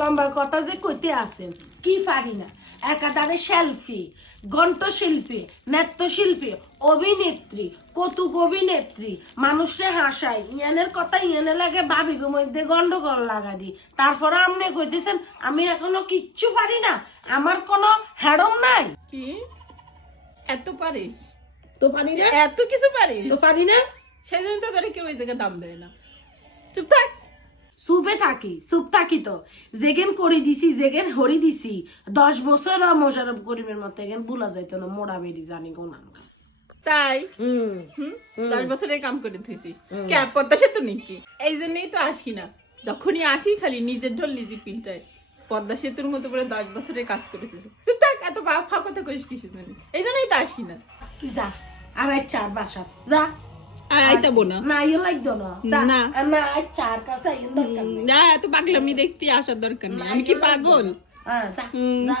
লম্বা কথা যে কইতে আসেন কি পারি না একাধারে শিল্পী কণ্ঠশিল্পী নৃত্যশিল্পী অভিনেত্রী কৌতুক অভিনেত্রী মানুষে হাসায় ইয়ানের কথা ইয়ানে লাগে ভাবিগো মধ্যে গন্ডগোল লাগা দি তারপরে আপনি কইতেছেন আমি এখনো কিচ্ছু পারি না আমার কোনো হ্যাডম নাই কি এত পারিস তো পারি না এত কিছু পারিস তো পারি না সেই জন্য তো করে কেউ এই জায়গায় দাম দেয় না চুপ থাক চুপে থাকি চুপ থাকি তো যেগেন করে দিছি যেগেন হরি দিছি 10 বছর মোশাররফ করিমের মতো এগেন ভুলা যাইতো না মোড়া বেরি জানি কোন তাই 10 বছরের কাম করে থুইছি ক্যাপ পদ্মা সেতু নাকি এই জন্যই তো আসি না যখনই আসি খালি নিজের ঢোল নিজে পিলটায় পদ্মা সেতুর মতো করে 10 বছরের কাজ করে থুইছি চুপ থাক এত ফা কথা কইস কিছু জানি এই জন্যই তো আসি না তুই যা আর এক চার বাসা যা আর আইতাবো না না ইয়ে লাগতো না যা না। না এক চার কাছে ইয়ে দরকার নেই না এত পাগলামি দেখতে আসার দরকার নেই আমি কি পাগল হ্যাঁ যা যা